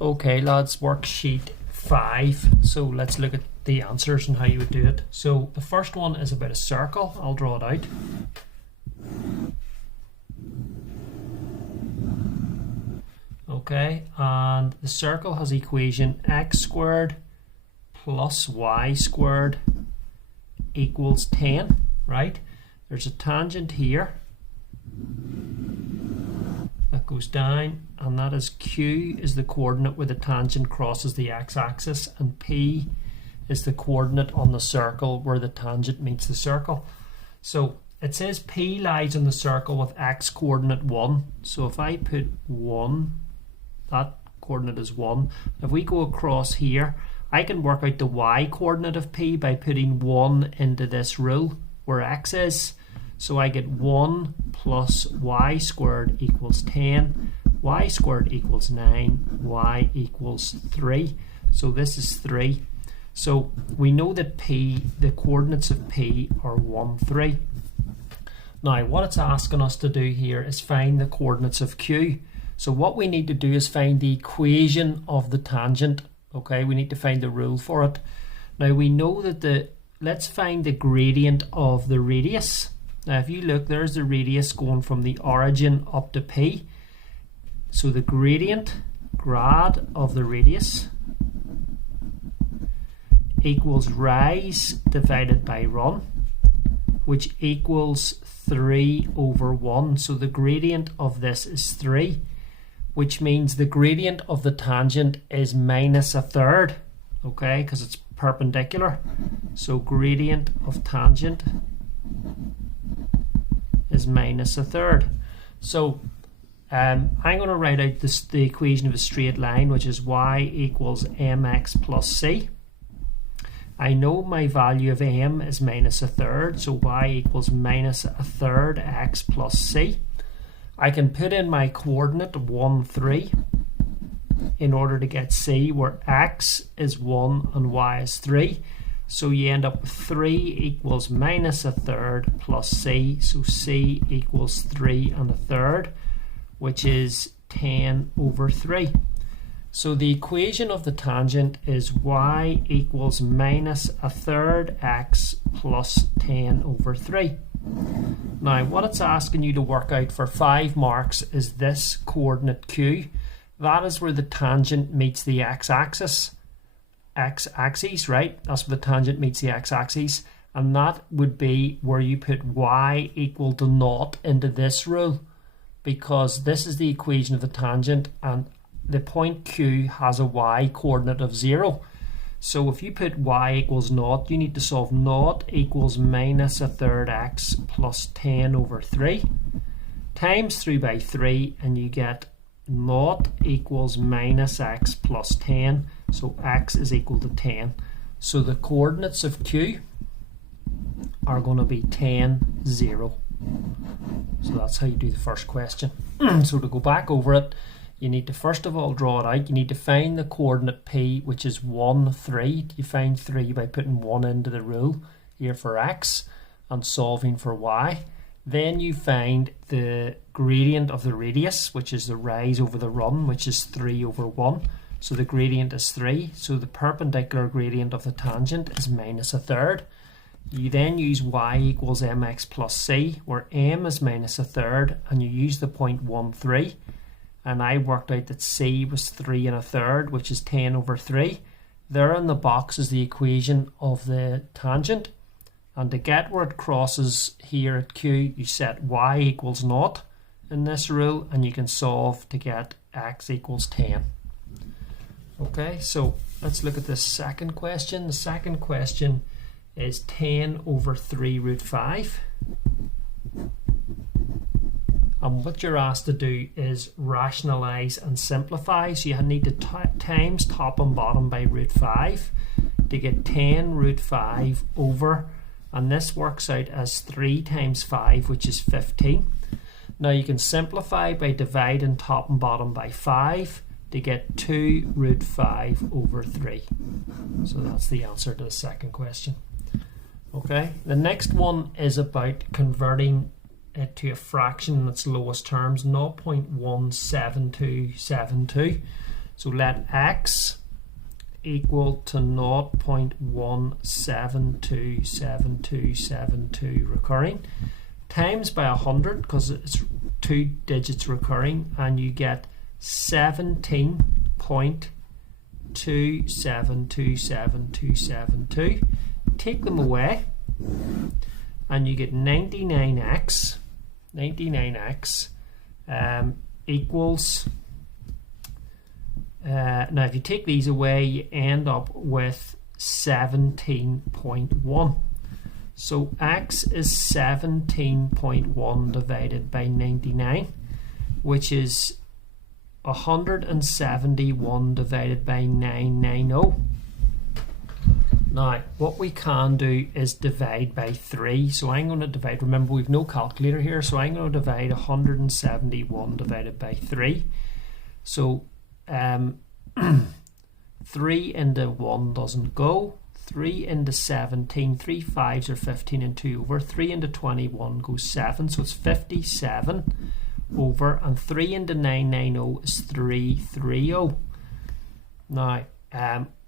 Okay lads, worksheet 5. So let's look at the answers and how you would do it. So the first one is about a circle. I'll draw it out. Okay, and the circle has equation x squared plus y squared equals 10, right? There's a tangent here that goes down, and that is q is the coordinate where the tangent crosses the x-axis, and p is the coordinate on the circle where the tangent meets the circle. So it says p lies on the circle with x coordinate 1. So if I put 1, that coordinate is 1. If we go across here, I can work out the y coordinate of p by putting 1 into this rule where x is. So I get 1 plus y squared equals 10, y squared equals 9, y equals 3. So this is 3. So we know that p, the coordinates of p are 1, 3. Now what it's asking us to do here is find the coordinates of q. So what we need to do is find the equation of the tangent. Okay, we need to find the rule for it. Now we know that let's find the gradient of the radius. Now if you look, there's the radius going from the origin up to p. So the gradient, grad of the radius, equals rise divided by run, which equals 3 over 1. So the gradient of this is 3, which means the gradient of the tangent is minus a third, okay, because it's perpendicular. So gradient of tangent is minus a third. So I'm going to write out the equation of a straight line, which is y equals mx plus c. I know my value of m is minus a third, so y equals minus a third x plus c. I can put in my coordinate of 1, 3 in order to get c, where x is 1 and y is 3. So you end up with 3 equals minus a third plus c, so c equals 3 and a third, which is 10 over 3. So the equation of the tangent is y equals minus a third x plus 10 over 3. Now what it's asking you to work out for 5 marks is this coordinate q. That is where the tangent meets the x-axis. X-axis, right? That's where the tangent meets the x-axis. And that would be where you put y equal to 0 into this rule, because this is the equation of the tangent and the point q has a y coordinate of 0. So if you put y equals 0, you need to solve 0 equals minus a third x plus 10 over 3 times 3 by 3, and you get 0 equals minus x plus 10. So x is equal to 10. So the coordinates of q are going to be 10, 0. So that's how you do the first question. So to go back over it, you need to first of all draw it out. You need to find the coordinate p, which is 1, 3. You find 3 by putting 1 into the rule here for x and solving for y. Then you find the gradient of the radius, which is the rise over the run, which is 3 over 1. So the gradient is 3. So the perpendicular gradient of the tangent is minus a third. You then use y equals mx plus c, where m is minus a third, and you use the point 1, 3. And I worked out that c was 3 and a third, which is 10 over 3. There in the box is the equation of the tangent. And to get where it crosses here at q, you set y equals 0 in this rule, and you can solve to get x equals 10. Okay, so let's look at the second question. The second question is 10 over 3 root 5. And what you're asked to do is rationalize and simplify. So you need to times top and bottom by root 5 to get 10 root 5 over, and this works out as 3 times 5, which is 15. Now you can simplify by dividing top and bottom by 5 to get 2 root 5 over 3. So that's the answer to the second question. Okay, the next one is about converting it to a fraction in its lowest terms, 0.17272. So let x equal to 0.1727272 recurring times by 100, because it's 2 digits recurring, and you get 17.2727272. Take them away and you get 99x. 99x equals now if you take these away you end up with 17.1. So x is 17.1 divided by 99, which is 171 divided by 990. Now what we can do is divide by 3. So I'm going to divide, remember we've no calculator here, so I'm going to divide 171 divided by 3. So 3 into 1 doesn't go. 3 into 17, 3 5s are 15 and 2 over. 3 into 21 goes 7, so it's 57 over, and 3 into 990 is 330. Now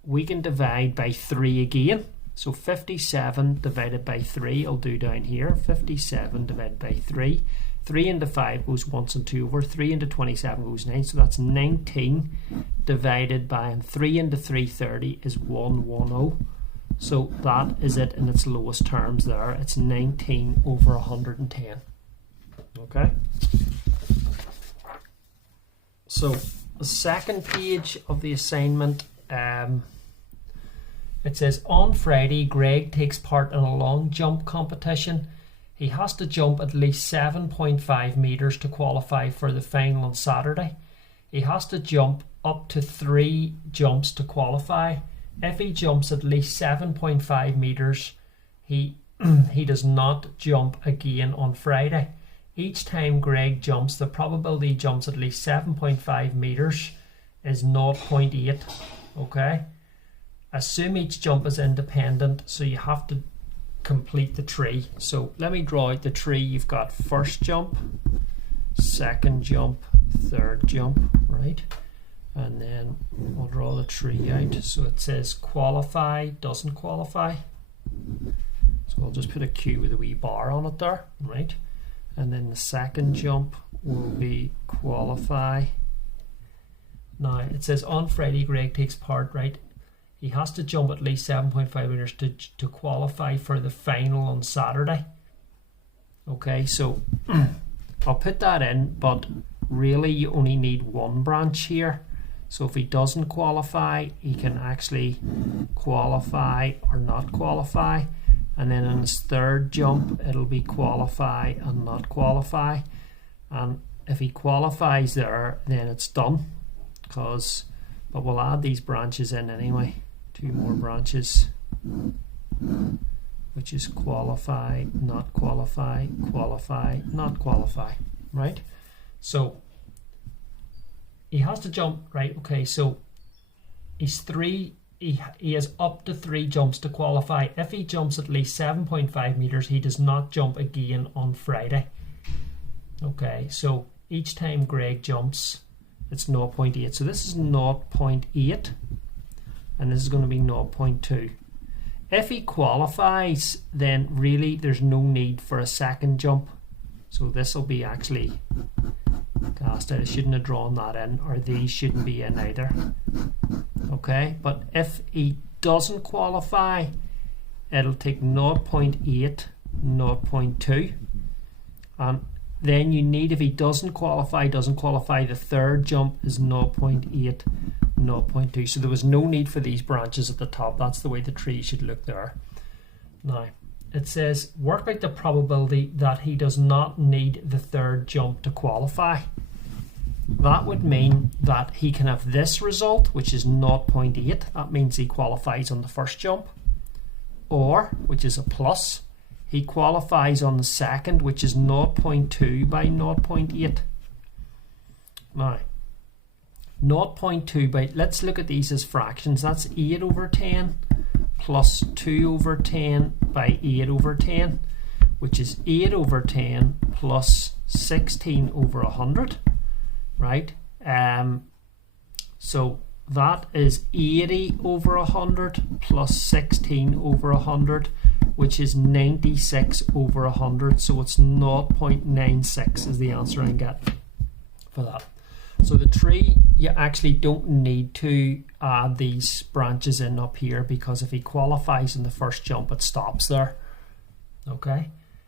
we can divide by 3 again, so 57 divided by 3 I'll do down here. 57 divided by 3. 3 into 5 goes once and 2 over. 3 into 27 goes 9, so that's 19 divided by, and 3 into 330 is 110. So that is it in its lowest terms there. It's 19 over 110. Okay? So the second page of the assignment, it says, on Friday, Greg takes part in a long jump competition. He has to jump at least 7.5 meters to qualify for the final on Saturday. He has to jump up to 3 jumps to qualify. If he jumps at least 7.5 meters, he does not jump again on Friday. Each time Greg jumps, the probability he jumps at least 7.5 meters is 0.8. Okay? Assume each jump is independent, so you have to complete the tree. So let me draw out the tree. You've got first jump, second jump, third jump, right? And then I'll draw the tree out. So it says qualify, doesn't qualify. So I'll just put a Q with a wee bar on it there, right? And then the second jump will be qualify. Now it says on Friday Greg takes part, right? He has to jump at least 7.5 meters to qualify for the final on Saturday. Okay, so I'll put that in, but really you only need one branch here. So if he doesn't qualify, he can actually qualify or not qualify. And then in his third jump, it'll be qualify and not qualify. And if he qualifies there, then it's done. But we'll add these branches in anyway. 2 more branches, which is qualify, not qualify, qualify, not qualify, right? So he has to jump, right? Okay, so he's he has up to 3 jumps to qualify. If he jumps at least 7.5 meters, he does not jump again on Friday. Okay, so each time Greg jumps, it's 0.8. So this is 0.8, and this is going to be 0.2. If he qualifies, then really there's no need for a second jump. So this will be actually cast out. I shouldn't have drawn that in, or these shouldn't be in either. Okay, but if he doesn't qualify, it'll take 0.8, 0.2, and then you need, if he doesn't qualify, the third jump is 0.8, 0.2. So there was no need for these branches at the top. That's the way the tree should look there. Now it says work out the probability that he does not need the third jump to qualify. That would mean that he can have this result, which is 0.8. That means he qualifies on the first jump. Or, which is a plus, he qualifies on the second, which is 0.2 by 0.8. Now, 0.2 by, let's look at these as fractions. That's 8 over 10 plus 2 over 10 by 8 over 10, which is 8 over 10 plus 16 over 100, right? So that is 80 over 100 plus 16 over 100, which is 96 over 100. So it's 0.96 is the answer I get for that. So the tree, you actually don't need to add these branches in up here, because if he qualifies in the first jump, it stops there. Okay.